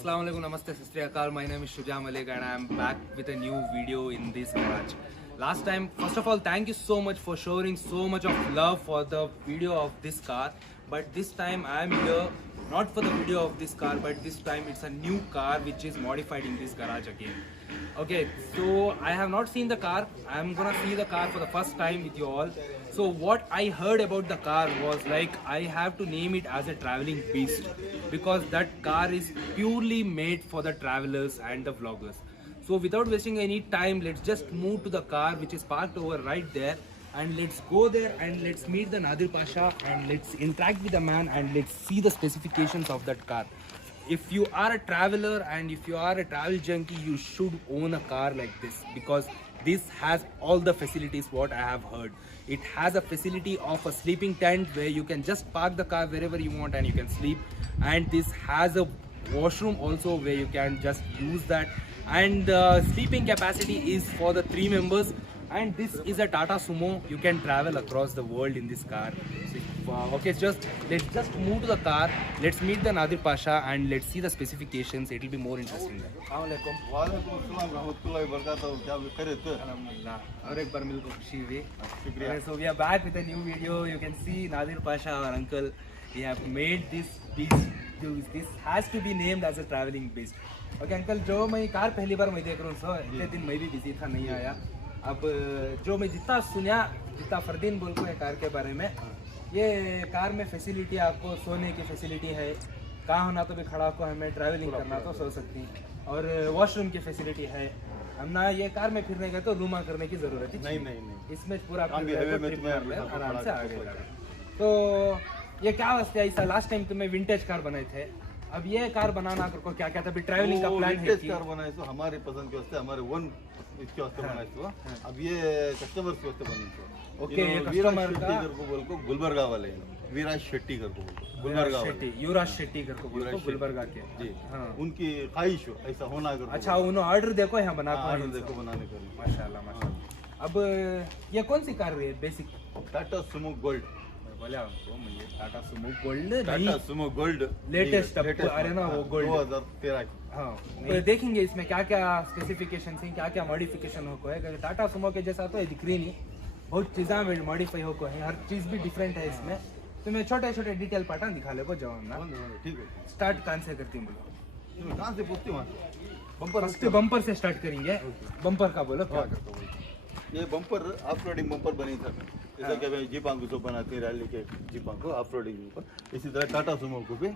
Assalamu alaikum, namaste, Sat Sri Akal. My name is Shuja Malik and I am back with a new video in this garage. Last time, first of all, thank you so much for showing so much of love for the video of this car. But this time I am here not for the video of this car, but this time it's a new car which is modified in this garage again. Okay, so I have not seen the car. I am gonna see the car for the first time with you all. So what I heard about the car was like I have to name it as a traveling beast because that car is purely made for the travelers and the vloggers. So without wasting any time, let's just move to the car which is parked over right there, and let's go there and let's meet the Nadir Pasha and let's interact with the man and let's see the specifications of that car. If you are a traveler and if you are a travel junkie, you should own a car like this because this has all the facilities what I have heard. It has a facility of a sleeping tent where you can just park the car wherever you want and you can sleep, and this has a washroom also where you can just use that, and sleeping capacity is for the 3 members, and this is a Tata Sumo. You can travel across the world in this car. Okay, let's just move to the car. Let's meet the Nadir Pasha and let's see the specifications. It will be more interesting. Assalamualaikum. वालेकुम अस्सलाम रहमतुल्लाहि व बरकातहू। क्या करे थे? Alhamdulillah. और एक बार मिलकर खुशी हुई। शुक्रिया। So we are back with a new video. You can see Nadir Pasha, our uncle. He have made this beast. This has to be named as a traveling beast. Okay, uncle, जो मैं कार पहली बार मैं देख रहा हूँ सर, इतने दिन मैं भी बिजी था, नहीं आया। अब जो मैं जितना सुना, जितना फरदीन बोलता है कार के बारे में, ये कार में फैसिलिटी आपको सोने की फैसिलिटी है, कहाँ होना तो भी खड़ा को हमें ट्रैवलिंग करना तो सो सकती, और वॉशरूम की फैसिलिटी है। हम ना ये कार में फिरने गए तो लूमा करने की ज़रूरत है नहीं, इसमें पूरा आराम से आगे। तो ये क्या वास्ते ऐसा, लास्ट टाइम तुम्हें विंटेज कार बनाए थे, अब ये कार बनाना को क्या क्या था, अभी ट्रैवलिंग का प्लान है? विंटेज कार बनाए तो हमारे पसंद के वास्ते, हमारे वन इसके वास्ते बनाए तो, अब ये कस्टमर्स के वास्ते बने तो। ओके, ये कस्टमर का को बोल को गुलबर्गा वाले विराज शेट्टी कर को बोल, गुलबर्गा वाले युवराज शेट्टी कर को बोल, गुलबर्गा के जी। हाँ, उनकी ख्वाहिश हो ऐसा होना अगर। अच्छा, उन्होंने ऑर्डर देखो यहाँ बना ऑर्डर देखो बनाने का। माशाल्लाह माशाल्लाह। अब ये कौन सी कार है? बेसिक टाटा सुमो गोल्ड बोले आपको, मुझे Tata Sumo gold Tata Sumo gold latest अरे ना वो गोल्ड 2013 की। हाँ, तो देखेंगे इसमें क्या क्या स्पेसिफिकेशन है, क्या क्या मॉडिफिकेशन हो है, क्योंकि टाटा सुमो के जैसा तो ये दिख रही नहीं, बहुत चीज़ें मॉडिफाई हो है, हर चीज़ भी डिफरेंट है इसमें। तो मैं छोटे छोटे डिटेल पार्टन दिखा ले को जवाब ना। ठीक है, स्टार्ट कहाँ से करती हूँ बोलो? कहाँ से पूछती हूँ? बम्पर से स्टार्ट करेंगे। बम्पर का बोलो क्या? ये बम्पर ऑफ रोडिंग बम्पर बनी था, जैसा कि भाई जीपांग को बनाते हैं रैली के जीपांग को ऑफ रोडिंग बम्पर, इसी तरह टाटा सुमो को भी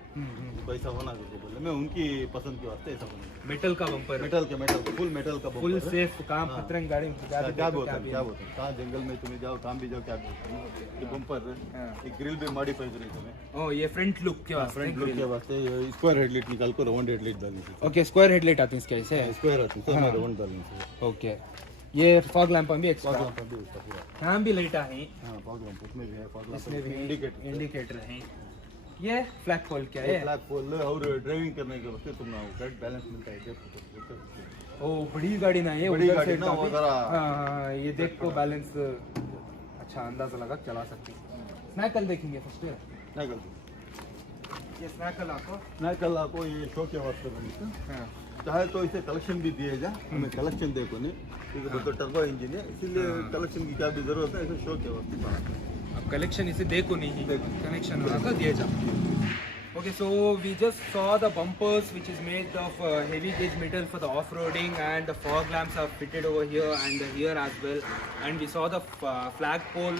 पैसा होना करके बोले, मैं उनकी पसंद के वास्ते ऐसा बना। मेटल का बम्पर, मेटल फुल मेटल का फुल सेफ काम, खतरंग गाड़ी में क्या बोलता है कहाँ जंगल में तुम्हें जाओ, काम भी जाओ, क्या बोलते हैं ये बम्पर एक ग्रिल भी मॉडिफाई करी तुम्हें। ओ, ये फ्रंट लुक के वास्ते, फ्रंट लुक के वास्ते स्क्वायर हेडलाइट निकाल कर राउंड हेडलाइट डालनी। ओके, स्क्वायर हेडलाइट आती है इसके ऐसे, स्क्वायर आती है हमारे राउंड डालनी। ओके, ये फॉग लैंप भी एक्स्ट्रा, यहाँ भी लाइट है, उसमें भी है, इसमें भी इंडिकेटर है। ये फ्लैग पोल क्या है? फ्लैग पोल और ड्राइविंग करने के वक्त तुम करेक्ट बैलेंस मिलता है। ओ, बड़ी गाड़ी ना ये, बड़ी गाड़ी ना वो जरा, हाँ, ये देख को बैलेंस अच्छा अंदाजा लगा चला सकते हैं। स्नैकल देखेंगे फर्स्ट, ये स्नैकल आपको ये शो के वास्ते बनी, चाहे तो इसे कलेक्शन भी दिए जा, हमें कलेक्शन देखो नहीं, क्योंकि तो टर्बो इंजन है, इसीलिए कलेक्शन की क्या भी जरूरत है, इसे शो के वास्ते बना। अब कलेक्शन इसे देखो नहीं, कनेक्शन होगा दिए जा। Okay, so we just saw the bumpers which is made of heavy gauge metal for the off-roading, and the fog lamps are fitted over here and here as well, and we saw the flag pole,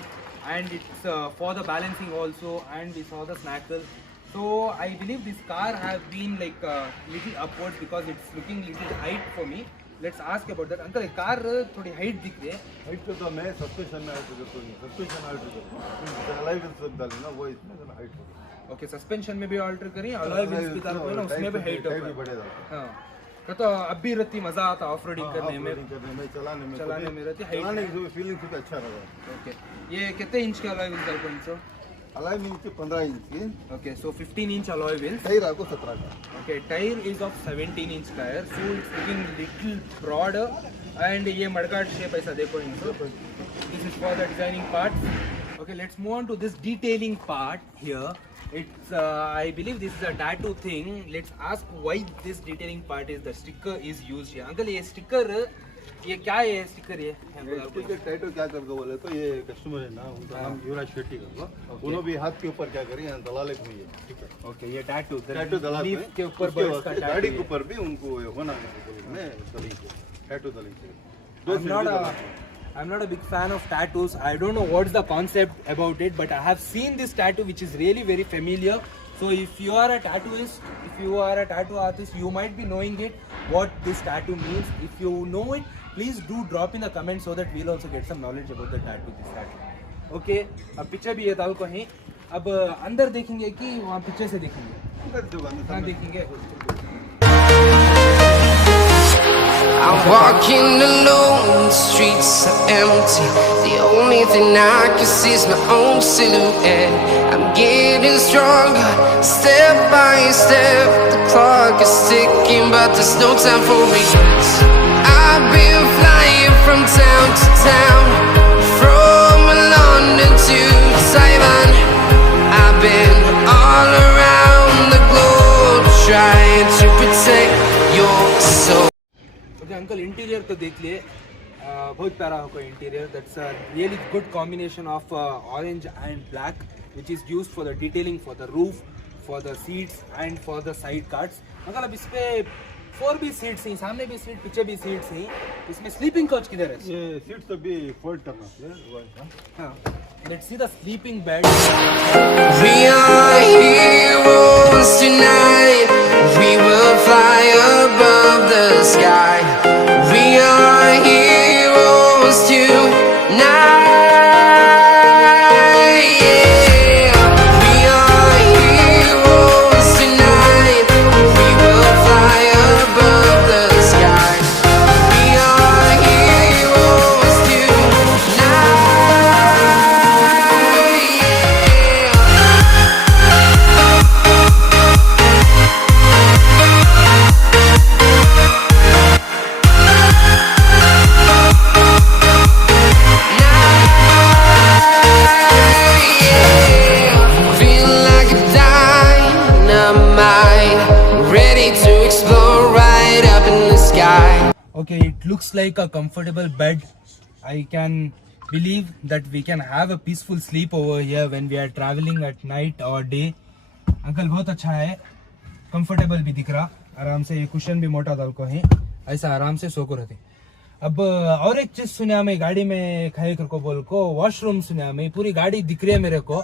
and it's for the balancing also, and we saw the snackle. So I believe this car have been like little upwards because it's looking little height for me. Let's ask about that. Uncle, car थोड़ी हाइट दिख रही है। हाइट तो मैं सस्पेंशन में हाइट करता हूँ, suspension height करता हूँ, अलॉय व्हील्स डाली ना वो इसमें हाइट होगी। ओके, सस्पेंशन में भी ऑल्टर करी, अलॉय व्हील्स भी डाल ना, उसमें भी हाइट बढ़ेगा। हाँ, तो अब भी रहती मजा आता ऑफ रोडिंग करने में, चलाने में रहती, चलाने की फीलिंग भी अच्छा लगा। ओके, ये कितने इंच का अलॉय व्हील्स डाल सो? अलॉय व्हील की 15 इंच की। Okay, so 15 inch alloy wheels. Tyre आपको 17 का। Okay, tyre is of 17 inch tyre, so it's looking little broad, and ये मडगार्ड शेप ऐसा देखो इनको, this is for the designing part. Okay, let's move on to this detailing part here. It's I believe this is a tattoo thing. Let's ask why this detailing part is the sticker is used here. Uncle, ये sticker ये क्या है sticker ये? टैटू क्या कर दो बोले तो ये कस्टमर है ना उनका नाम युवराज शेट्टी कर लो उन्होंने भी हाथ के ऊपर क्या करें दलाले हुई है ठीक है Okay, ये tattoo. टैटू दलाल के ऊपर birds का tattoo गाड़ी के है. ऊपर भी उनको होना है टैटू दलेंगे I'm not a big fan of tattoos. I don't know what's the concept about it, but I have seen this tattoo which is really very familiar. So if you are a tattooist, if you are a tattoo artist, you might be knowing it, what this tattoo means. If you know it, please do drop in the comments so that we'll also get some knowledge about the tattoo, this tattoo. Okay, अब पीछे भी ये दाल को है. अब अंदर देखेंगे कि वहाँ पीछे से देखेंगे? हाँ देखेंगे. I'm walking alone, the streets are empty. The only thing I can see is my own silhouette. I'm getting stronger, step by step. The clock is ticking, but there's no time for regrets. I've been flying from town to town, from London to Taiwan. I've been all around the globe, trying to protect your soul. Okay uncle interior तो देख लिए बहुत प्यारा आपको interior that's a really good combination of orange and black which is used for the detailing for the roof for the seats and for the side cards uncle अब इस पे 4 भी सीट्स हैं सामने भी सीट पीछे भी सीट्स हैं इसमें स्लीपिंग कोच किधर है ये सीट्स अभी फोल्ड करना है हाँ let's see the sleeping bed We are heroes tonight. We will fly above the sky. We are heroes tonight. Yeah. We are heroes tonight. We will fly above the sky. We are heroes tonight. Feel like a dynamite, ready to explode right up in the sky. Okay, it looks like a comfortable bed. I can believe that we can have a peaceful sleep over here when we are traveling at night or day. Uncle बहुत अच्छा है, comfortable भी दिख रहा, आराम से ये कुशन भी मोटा दाल को है, ऐसा आराम से सो को रहते. अब और एक चीज सुना मैं गाड़ी में खाए कर को बोल को वॉशरूम सुना मैं पूरी गाड़ी दिख रही है मेरे को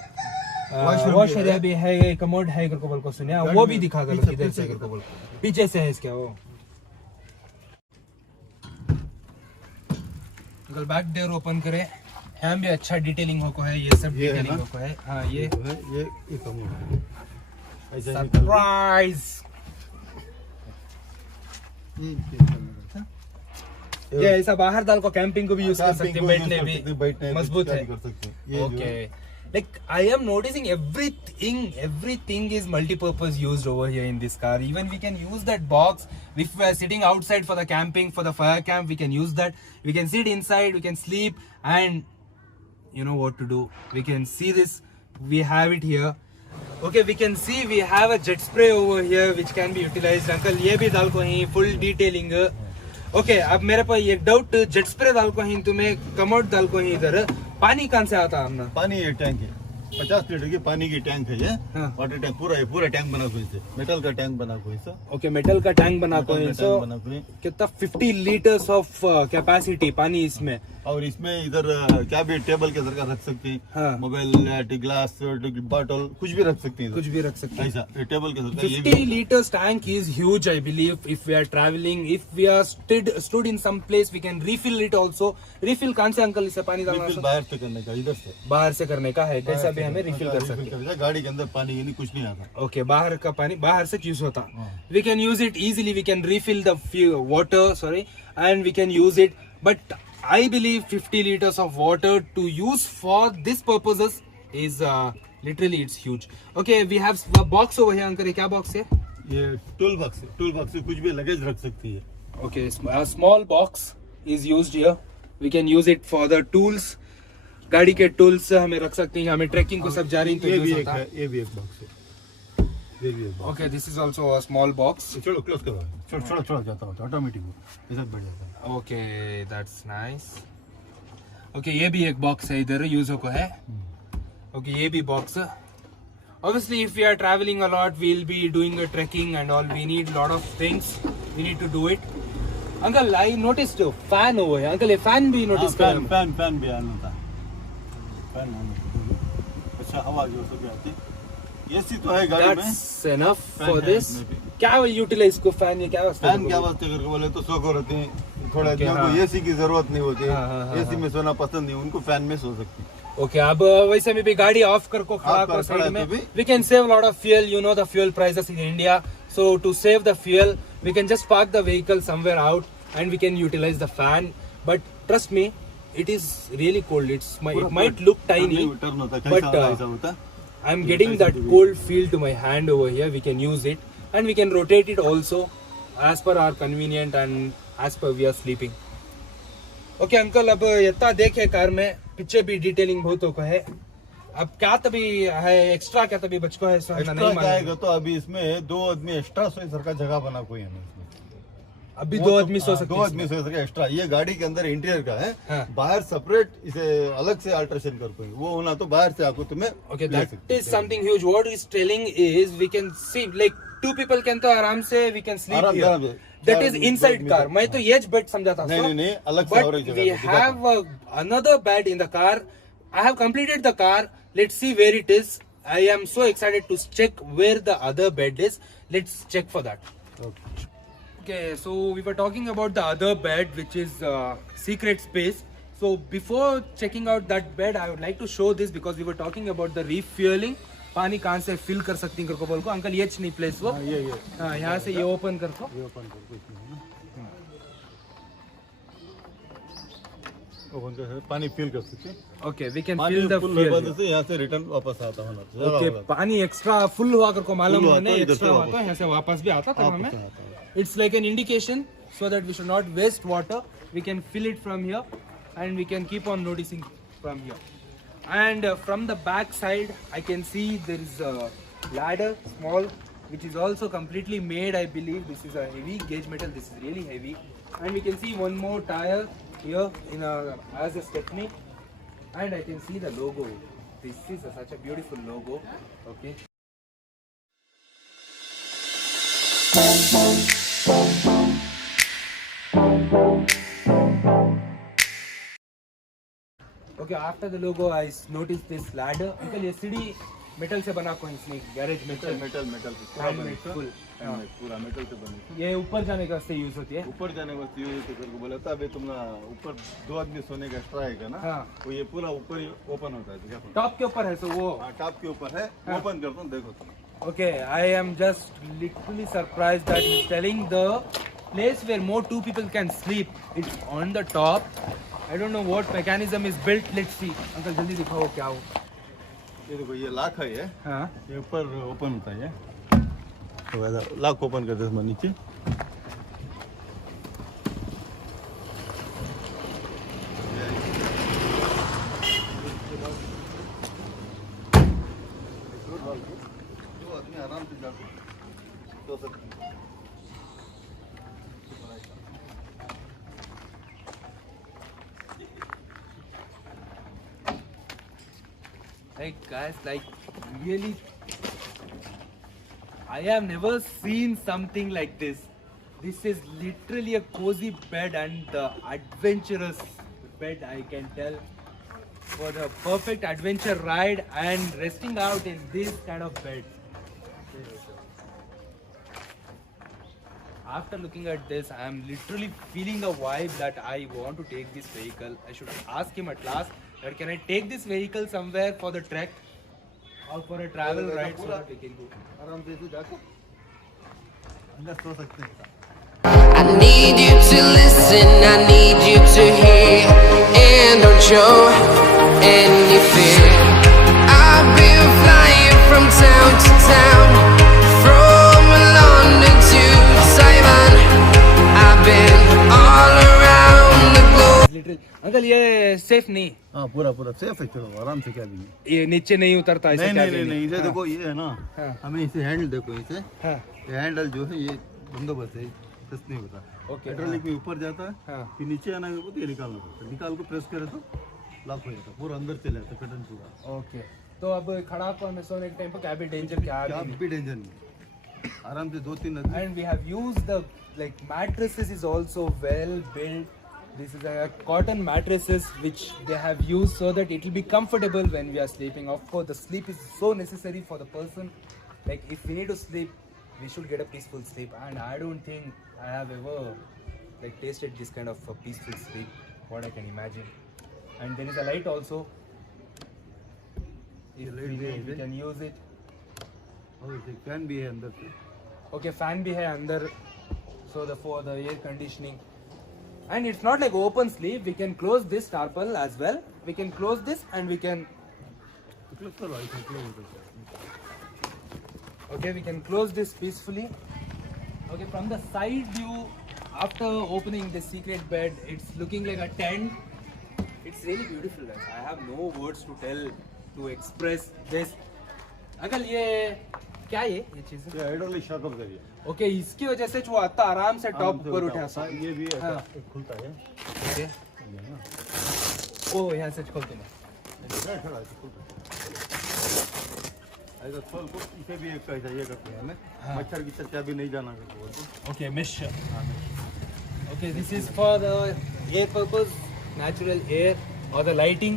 वॉश एरिया भी है कमोड है कर को बोल को सुना वो भी दिखा दो इधर से कर को बोल पीछे से है इसका वो अगर बैक डोर ओपन करें यहाँ भी अच्छा डिटेलिंग हो को है ये सब डिटेलिंग हो को है हाँ ये कमोड सरप्राइज ये ऐसा बाहर डाल को कैंपिंग को भी यूज कर सकते हैं बैठने भी मजबूत है okay like I am noticing everything is multi-purpose used over here in this car even we can use that box if we are sitting outside for the camping for the fire camp we can use that we can sit inside we can sleep and you know what to do we can see this we have it here okay we can see we have a jet spray over here which can be utilized uncle ये भी डाल को ही full detailing okay अब मेरे पास एक doubt jet spray डाल को ही तुम्हें कमोड डाल को ही इधर पानी कहाँ से आता है पानी ये टैंक है 50 लीटर की पानी की टैंक है ये वाटर टैंक पूरा टैंक बना कोई से मेटल का टैंक बना कोई सा ओके मेटल का टैंक बना कोई सो कितना 50 लीटर्स ऑफ कैपेसिटी पानी इसमें और इसमें इधर क्या भी टेबल के अंदर रख सकते हैं मोबाइल ग्लास बॉटल कुछ भी रख सकते हैं कुछ भी रख सकते हैं ऐसा टेबल के अंदर 50 liters tank is huge I believe if we are traveling if we are stood in some place we can refill it also refill कहाँ से अंकल इसे पानी डालना रिफिल बाहर से करने का इधर से बाहर से करने का है कैसा भी हमें रिफिल कर सकते हैं गाड़ी के अंदर पानी ये नहीं कुछ नहीं आता ओके बाहर का पानी बाहर से यूज होता we can use it easily we can refill the water sorry and we can use it but I believe 50 liters of water to use for this purposes is literally it's huge okay we have a box over here uncle ये क्या box है ये tool box से कुछ भी लगेज रख सकती है okay a small box is used here we can use it for the tools गाड़ी के टूल्स हमें रख सकते हैं हमें ट्रैकिंग को सब जा रही तो यूज होता है ये भी एक बॉक्स है देखिए Okay, this is also a small box. छोड़ो क्लोज करो छोड़ छोड़ छोड़ जाता होता ऑटोमेटिक वो ऐसा बैठ जाता है Okay, that's nice. Okay, ये भी एक बॉक्स है इधर यूजो को है. Okay, ये भी box. Obviously, if we are traveling a lot, we'll be doing a trekking and all. We need a lot of things. We need to do it. Uncle, I noticed a fan over here. Uncle, ये fan भी notice fan करा. Fan fan भी आना था फैन आना अच्छा हवा जो सब आती एसी तो है गाड़ी में That's enough Fan for है this. इसमें भी. क्या यूटिलाइज को फैन ये क्या वास्ते फैन क्या वास्ते करके बोले तो सो को रहते हैं थोड़ा Okay, लोगों को हाँ. एसी की जरूरत नहीं होती हाँ, एसी में सोना पसंद नहीं उनको फैन में सो सकते ओके अब वैसे में भी गाड़ी ऑफ कर को खड़ा ऑफ कर कर खड़ा साइड में तो भी. We can save lot of fuel you know the fuel prices in India so to save the fuel we can just park the vehicle somewhere out and we can utilise the fan but trust me it is really cold it might look tiny turn होता but, कैसा ऐसा होता I am getting that cold feel to my hand over here. We can use it and we can rotate it also as per our convenient and as per we are sleeping. Okay uncle, अब इतना देखे कार में पीछे भी डिटेलिंग बहुत को है. अब क्या तभी है एक्स्ट्रा क्या तभी बचको है सो एक्स्ट्रा नहीं जाएगा मालूम. तो अभी इसमें दो आदमी एक्स्ट्रा सो सरकार जगह बना कोई है नहीं इसमें अभी वो दो तो- आदमी सो हाँ, सकते दो हैं आदमी सो सके एक्स्ट्रा ये गाड़ी के अंदर इंटीरियर का है हाँ. बाहर सेपरेट इसे अलग से अल्ट्रेशन कर कोई वो होना तो बाहर से आपको तुम्हें Okay, ले that सकते is something huge. What he's telling is we can see like two people can तो आराम से we can sleep आराम से, here. आराम से. That is चार inside आदमी car. तक. मैं तो ये बेड समझा था. नहीं so- नहीं नहीं अलग से और एक But जगह we पे दिखा have another bed in the car. I have completed the car. Let's see where it is. I am so excited to check where the other bed is. Let's check for that. दो. Okay. Okay, so we were talking about the other bed, which is secret space. So before checking out that bed, I would like to show this because we were talking about the refueling. पानी कहाँ से फिल कर सकती हैं बोल को अंकल ये नहीं प्लेस वो हाँ, ये हाँ यहाँ से ये ओपन कर को ये ओपन कर कुछ नहीं है ना ओपन कर पानी फिल कर सकते हैं ओके वी कैन पानी फिल द फुल होने बाद से यहाँ से रिटर्न वापस आता होना तो ज्यादा ओके होगा। पानी एक्स्ट्रा फुल हुआ कर को मालूम Full हुआ होने तो इधर से एक्स्ट्रा हुआ वापस। तो यहाँ से वापस भी आता था वापस हमें आता है। it's like an indication so that we should not waste water we can fill it from here and we can keep on noticing from here and from the back side I can see there is a ladder small which is also completely made I believe this is a heavy gauge metal this is really heavy and we can see one more tire here in a as a stepney and I can see the logo this is such a beautiful logo okay Okay, after the logo, I noticed this ladder. Uncle, ये सीढ़ी मेटल से बना कोई इसने garage metal में metal metal से पूरा Handmade, बनेगा। full, हाँ। Handmade, पूरा मेटल से बनेगा ये ऊपर जाने का वास्ते यूज होती है. ऊपर जाने को यूज करके बोला था अभी तुम ना ऊपर दो आदमी सोने का एक्स्ट्रा है ना हाँ. वो ये पूरा ऊपर ही ओपन होता है देखा टॉप के ऊपर है सो वो. हाँ टॉप के ऊपर है हाँ. ओपन करता हूँ देखो तुम Okay, I am just literally surprised that he's telling the place where more two people can sleep. It's on the top. I don't know what mechanism is built. Let's see. Uncle, जल्दी दिखाओ क्या हो. ये देखो ये लाख है ये हाँ. ये ऊपर ओपन होता है ये तो ऐसा लाख ओपन कर दे नीचे दो आदमी आराम से जा सो सकते हैं Like guys, like really, I have never seen something like this. This is literally a cozy bed and the adventurous bed I can tell for the perfect adventure ride and resting out in this kind of bed. After looking at this, I am literally feeling a vibe that I want to take this vehicle. I should ask him at last that can I take this vehicle somewhere for the trek or for a travel ride so that we can go. आराम से जाकर अंदर सो सकते हैं I need you to listen, I need you to hear, and don't show any fear. I've been flying from town to town, from London to Taiwan. I've been all around the globe. Literally, uncle, ये सेफ नहीं, हाँ पूरा पूरा सेफ है, चलो आराम से कैबिन में। ये नीचे नहीं उतरता ऐसे नहीं नहीं cabin नहीं नहीं, में? इसे हाँ, देखो ये है ना, हाँ। हमें इसे हैंडल देखो इसे, हाँ, ये हैंडल जो है ये बंदोबस्त है, प्रेस नहीं होता। ओके, हाइड्रोलिक में ऊपर जाता है, हाँ, फिर नीचे आना के बाद ये निकालना पड़ता है, निकाल को प्रेस करे तो लॉक हो जाता है, पूरा अंदर चले जाता है कर्टन पूरा। ओके। तो अब खड़ा को हमें सोने के टाइम पर क्या भी डेंजर क्या क्या भी भी टेंशन नहीं, आराम से 2-3 आदमी। and we have used the like mattresses is also well built. This is a cotton mattresses which they have used so that it will be comfortable when we are sleeping. Of course the sleep is so necessary for the person, like if we need to sleep we should get a peaceful sleep, and I don't think I have ever like tasted this kind of a peaceful sleep what I can imagine. And there is a light also, if light we भी है need, we इधर? can use it. और इसे फैन भी है अंदर से। Okay, fan भी है अंदर, so the for the air conditioning. And it's not like open sleep. We can close this tarpaul as well. We can close this and we can. Close करो, ऐसे क्लोज हो जाता है। Okay, we can close this peacefully. Okay, from the side view, after opening the secret bed, it's looking like a tent. It's really beautiful, guys. I have no words to tell to express this. Uncle ये क्या ये चीज़ है? ये hydraulic shock absorber है। ओके, इसकी वजह से जो आता आराम से टॉप आराम से पर उठा- उठा सा। ये भी ऐसा हाँ। खुलता है, ओके, ये ना, ओ यहाँ से खोलते हैं। ऐसा खड़ा है, खुलता है। ऐसा खोल को इसे भी एक ऐसा ये करते हैं हमें, हाँ। मच्छर की चर्चा भी नहीं जाना करते बोल तो। Okay, mesh. Okay, this is for the air purpose, natural air or the lighting,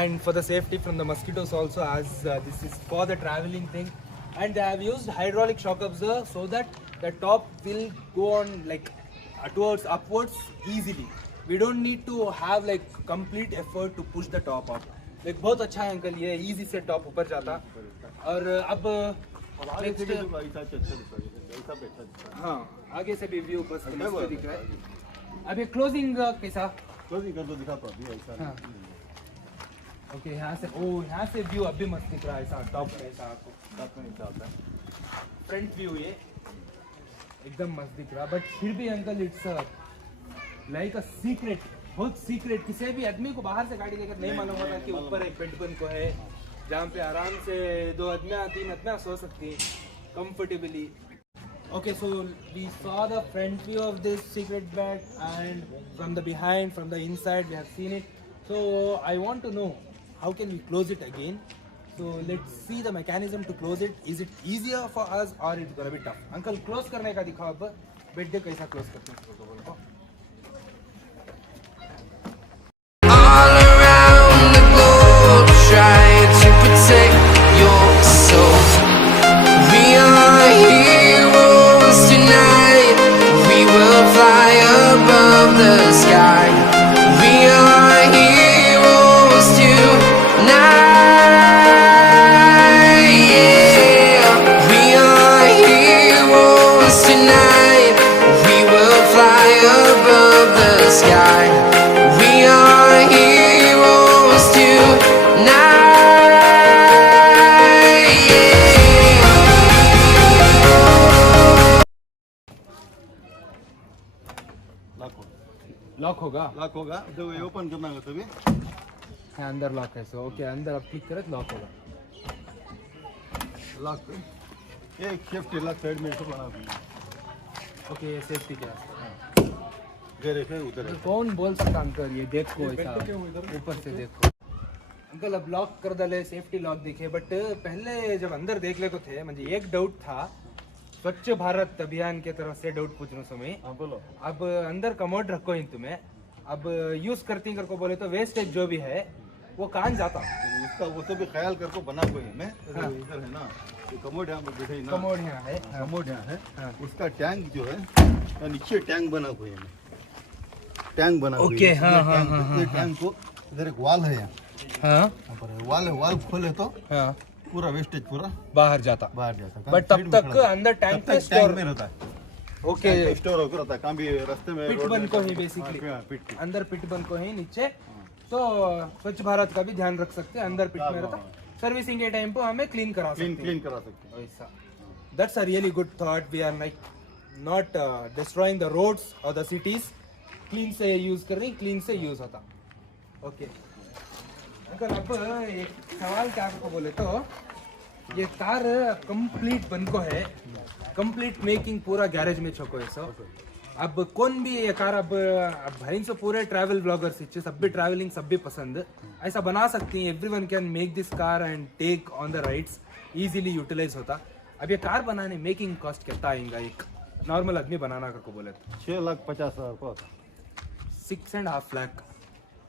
and for the safety from the mosquitoes also, as this is for the traveling thing. And they have used hydraulic shock absorber so that the top will go on like towards upwards easily. We don't need to have like complete effort to push the top up. Like बहुत अच्छा है अंकल, ये easy से top ऊपर जाता। और अब आगे से next, भी देखो, ऐसा अच्छा दिखता है, ऐसा भी अच्छा दिखता है। हाँ आगे से भी व्यू बस अच्छा मस्त दिख रहा है। अब ये क्लोजिंग कैसा? क्लोजिंग कर दो, दिखाता हूँ अभी ऐसा हाँ। नहीं। ओके, यहाँ से ओ यहाँ से व्यू अभी मस्त दिख रहा है, ऐसा टॉप ऐसा आपको साथ में ऐसा होता है। फ्रंट व्यू ये एकदम मस्त दिख रहा, बट फिर भी uncle it's like a secret, बहुत सीक्रेट। किसी भी आदमी को बाहर से गाड़ी लेकर नहीं मालूम होता कि ऊपर एक बेड बन को है जहाँ पे आराम से 2 आदमियाँ 3 आदमियाँ सो सकती हैं comfortably. Okay, so we saw the front view of this secret bed, and from the behind, from the inside, we have seen it. So I want to know how can we close it again. So let's see the mechanism to close it. Is it easier for us or it's gonna be tough? Uncle, close करने का दिखाओ अब। Bed day कैसा close करते हैं इसको बोलो। all around the globe, try to protect your soul. We are heroes tonight. We will fly above the sky. We are heroes tonight. Yeah. We are heroes tonight. We will fly above the sky. We are heroes tonight. Yeah. Lock lock हो, होगा? लॉक होगा जब ये ओपन करना होगा तभी हाँ, अंदर लॉक है। सो ओके, अंदर अब क्लिक करें तो लॉक होगा। लॉक। ये सेफ्टी लॉक साइड में इसको बना दूंगा। ओके, सेफ्टी क्या? इधर एक है, उधर है। कौन बोल सकता अंकल ये देखो ऐसा ऊपर से देखो। अंकल अब लॉक कर डाले, सेफ्टी लॉक दिखे, बट पहले जब अंदर देख ले को थे म्हणजे एक डाउट था, स्वच्छ भारत अभियान के तरफ से डाउट पूछने समय। हाँ बोलो। अब अंदर कमोड रखो इन तुम्हें, अब यूज करती कर को बोले तो वेस्टेज जो भी है वो कहाँ जाता? इसका वो सब भी ख्याल करके बना कोई है मैं हाँ। इधर है ना, ये कमोड यहाँ पे बैठे ही ना, कमोड यहाँ है। हाँ। कमोड यहाँ है, हाँ। उसका टैंक जो है नीचे टैंक बना कोई है, टैंक बना कोई ओके, है। हाँ, हाँ, हाँ, हाँ, ये टैंक को इधर एक वाल है यहाँ, हाँ यहाँ पर है वाल है, वाल खोले तो हाँ पूरा वेस्टेज पूरा बाहर जाता, बाहर जाता है। बट तब तक अंदर टैंक में टैंक स्टोर। में रहता है, ओके, स्टोर होकर रहता है, कहाँ भी रास्ते में पिट रोड बन में- को ही बेसिकली हाँ, पिट अंदर पिट बन को ही नीचे, तो स्वच्छ भारत का भी ध्यान रख सकते हैं। अंदर पिट में रहता, सर्विसिंग के टाइम पे हमें क्लीन करा क्लीन सकते क्लीन करा सकते हैं। हैं। That's a really good thought. We are like not destroying the roads और द सिटीज, क्लीन से यूज कर रही, क्लीन से यूज होता। ओके अंकल अब एक सवाल क्या आपको बोले तो ये कार कंप्लीट बन को है कंप्लीट मेकिंग पूरा गैरेज में छोको है सो अब कौन भी ये कार अब भाई से पूरे ट्रैवल ब्लॉगर्स इच्छे सब भी ट्रैवलिंग सब भी पसंद ऐसा बना सकती हैं everyone can make this car and take on the rides easily utilise होता अब ये कार बनाने मेकिंग कॉस्ट कितना आएगा एक नॉर्मल आदमी बनाना का को बोले तो 6,50,000 का होता 6.5 लाख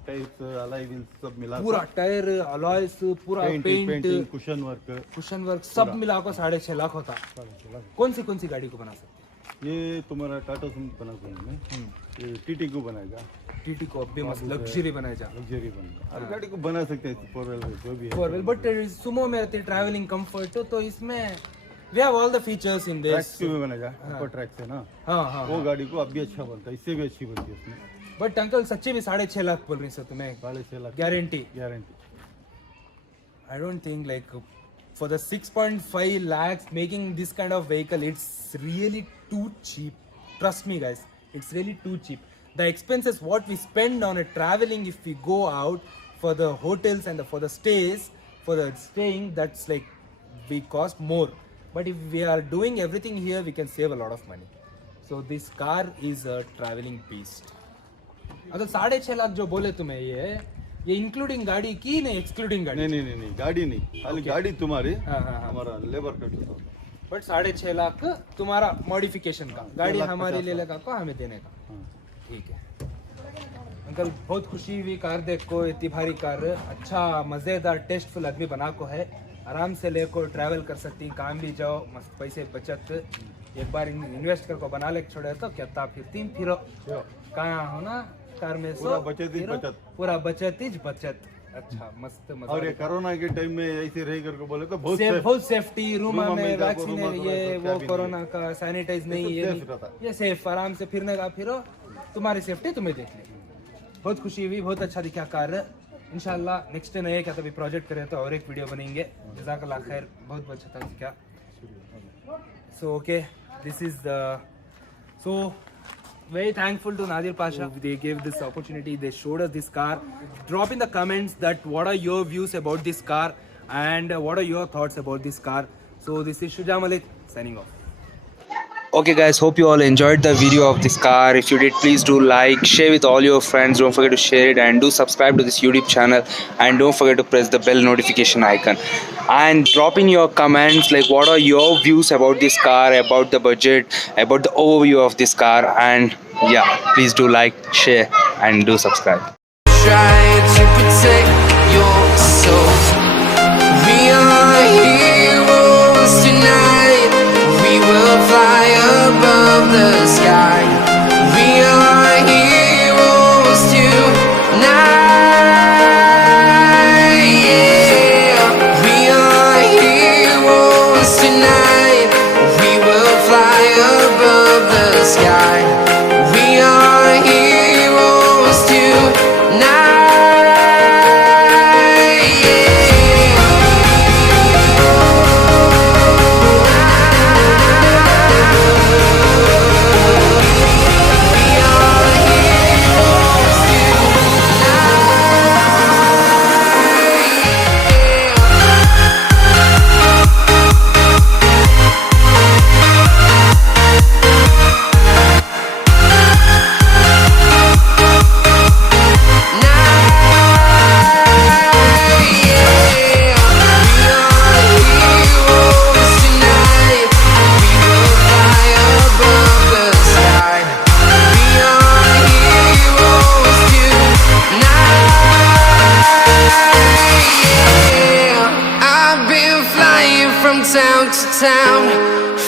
टाइप्स अलाई व्हील्स सब मिला पूरा टायर अलॉयस पूरा पेंट पेंटिंग कुशन वर्क सब मिला कर 6.5 लाख होता कौन सी गाड़ी को बना सकते ये तुम्हारा टाटा सुमो बना दूंगा मैं ये टीटी को बनाएगा टीटी को अब भी मस्त लग्जरी बनाया जा लग्जरी बनेगा हर गाड़ी को बना सकते हैं 4 व्हीलर जो भी है फोर व्हील बट सुमो में रहती ट्रैवलिंग कंफर्ट तो इसमें we have all the features in track this से भी बनेगा ऊपर ट्रैक से ना हाँ वो गाड़ी को अब भी अच्छा बनता है इससे भी अच्छी बनती है उसमें बट अंकल सच्चे भी 6.5 लाख बोल रही सर तुम्हें 6.5 lakh guarantee guarantee I don't think like for the 6.5 lakhs making this kind of vehicle it's really too cheap. Trust me guys, it's really too cheap. The expenses what we spend on a traveling if we go out for the hotels and for the stays, for the staying that's like we cost more. But if we are doing everything here we can save a lot of money. So this car is a traveling beast. अगर 6.5 लाख जो बोले तुम्हें ये इंक्लूडिंग गाड़ी की नहीं एक्सक्लूडिंग गाड़ी नहीं गाड़ी नहीं खाली गाड़ी तुम्हारी हाँ हमारा लेबर कट होता है बट 6.5 लाख तुम्हारा मॉडिफिकेशन का गाड़ी 6,50,000 हमारी ले लेगा को हमें देने का हाँ। ठीक है अंकल बहुत खुशी हुई कार देख को इतनी भारी कार अच्छा मजेदार टेस्टफुल आदमी बना को है आराम से लेको ट्रैवल कर सकती काम भी जाओ मस्त पैसे बचत एक बार इन्वेस्ट कर को बना ले छोड़े तो क्या था फिरो कहाँ हो ना कार में पूरा बचत ही बचत पूरा बचत ही बचत अच्छा मस्त मजा और ये कोरोना के टाइम में ऐसे रह करके बोले तो बहुत सेफ्टी रूम रूम में में जाको, वैक्सीन रूम में ये तो क्या वो भी कोरोना का सैनिटाइज नहीं तो ये safe नहीं, रहता। ये सेफ आराम से फिरने का फिरो तुम्हारी सेफ्टी तुम्हें देख ले बहुत खुशी हुई बहुत अच्छा दिखा कार इंशाल्लाह नेक्स्ट नए क्या तभी प्रोजेक्ट करें तो और एक वीडियो बनेंगे जज़ाकल्लाह खैर बहुत अच्छा था क्या so okay this is the so very thankful to Nadir Pasha. They gave this opportunity. They showed us this car. Drop in the comments that what are your views about this car and what are your thoughts about this car. So this is Shuja Malik signing off. Okay guys, hope you all enjoyed the video of this car. If you did, please do like, share with all your friends. Don't forget to share it and do subscribe to this YouTube channel and don't forget to press the bell notification icon. And drop in your comments like what are your views about this car, about the budget, about the overview of this car, and yeah, please do like, share and do subscribe. Trying to protect your soul. We are heroes tonight. We will fly above the sky. We are heroes tonight. Yeah. We are heroes tonight. We will fly above the sky. We are heroes tonight. Town to town,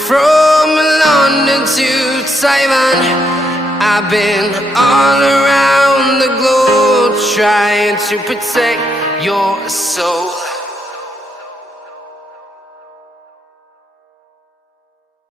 from London to Taiwan, I've been all around the globe trying to protect your soul.